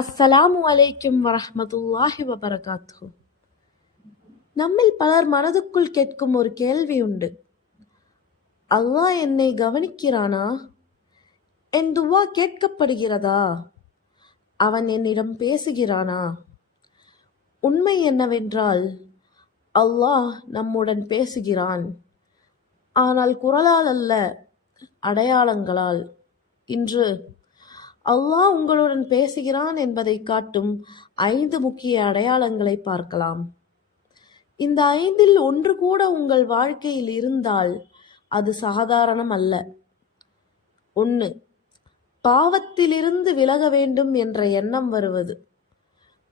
அஸ்ஸலாமு அலைக்கும் வரஹ்மத்துல்லாஹி வபரகாத்துஹு. நம்மில் பலர் மனதுக்குள் கேட்கும் ஒரு கேள்வி உண்டு. அல்லாஹ் என்னை கவனிக்கிறானா? என் துவா கேட்கப்படுகிறதா? அவன் என்னிடம் பேசுகிறானா? உண்மை என்னவென்றால், அல்லாஹ் நம்முடன் பேசுகிறான். ஆனால் குரலால் அல்ல, அடையாளங்களால். இன்று அல்லாஹ் உங்களுடன் பேசுகிறான் என்பதை காட்டும் 5 முக்கிய அடையாளங்களை பார்க்கலாம். இந்த 5இல் ஒன்று கூட உங்கள் வாழ்க்கையில் இருந்தால் அது சாதாரணம் அல்ல. 1. பாவத்திலிருந்து விலக வேண்டும் என்ற எண்ணம் வருவது.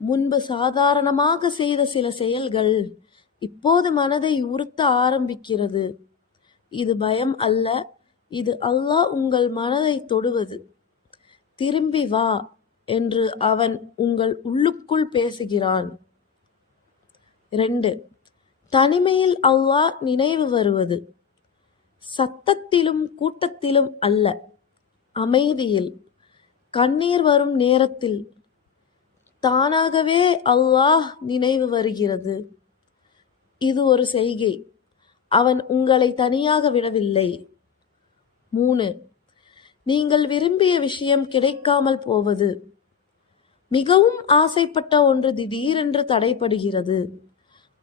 முன்பு சாதாரணமாக செய்த சில செயல்கள் இப்போது மனதை உறுத்த ஆரம்பிக்கிறது. இது பயம் அல்ல, இது அல்லாஹ் உங்கள் மனதை தொடுவது. திரும்பி வா என்று அவன் உங்கள் உள்ளுக்குள் பேசுகிறான். 2. தனிமையில் அல்லாஹ் நினைவு வருவது. சத்தத்திலும் கூட்டத்திலும் அல்ல, அமைதியில், கண்ணீர் வரும் நேரத்தில் தானாகவே அல்லாஹ் நினைவு வருகிறது. இது ஒரு செய்கை, அவன் உங்களை தனியாக விடவில்லை. 3. நீங்கள் விரும்பிய விஷயம் கிடைக்காமல் போவது. மிகவும் ஆசைப்பட்ட ஒன்று திடீரென்று தடைபடுகிறது.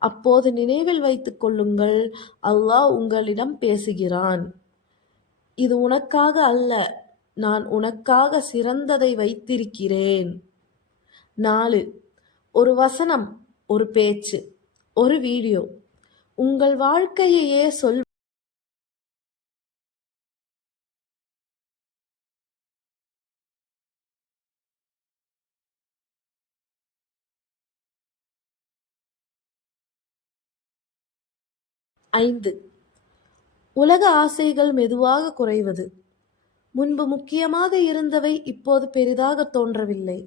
அப்போது நினைவில் வைத்துக் கொள்ளுங்கள், அல்லாஹ் உங்களிடம் பேசுகிறான். இது உனக்காக அல்ல, நான் உனக்காக சிறந்ததை வைத்திருக்கிறேன். 4. ஒரு வசனம், ஒரு பேச்சு, ஒரு வீடியோ உங்கள் வாழ்க்கையையே 5. உலக ஆசைகள் மெதுவாக குறைவது. முன்பு முக்கியமாக இருந்தவை இப்போது பெரிதாக தோன்றவில்லை.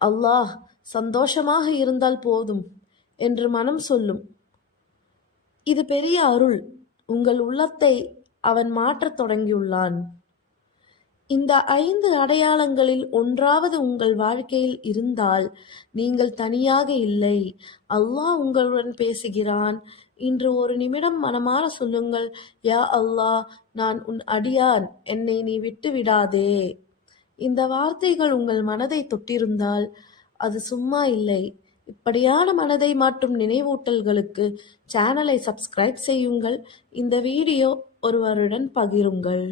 அல்லாஹ் சந்தோஷமாக இருந்தால் போதும் என்று மனம் சொல்லும். இது பெரிய அருள். உங்கள் உள்ளத்தை அவன் மாற்றத் தொடங்கியுள்ளான். இந்த 5 அடையாளங்களில் ஒன்றாவது உங்கள் வாழ்க்கையில் இருந்தால் நீங்கள் தனியாக இல்லை. அல்லாஹ் உங்களுடன் பேசுகிறான். இன்று ஒரு நிமிடம் மனமார சொல்லுங்கள், யா அல்லாஹ், நான் உன் அடியான், என்னை நீ விட்டு விடாதே. இந்த வார்த்தைகள் உங்கள் மனதை தொட்டிருந்தால் அது சும்மா இல்லை. இப்படியான மனதை மாற்றும் நினைவூட்டல்களுக்கு சேனலை சப்ஸ்கிரைப் செய்யுங்கள். இந்த வீடியோ ஒருவருடன் பகிருங்கள்.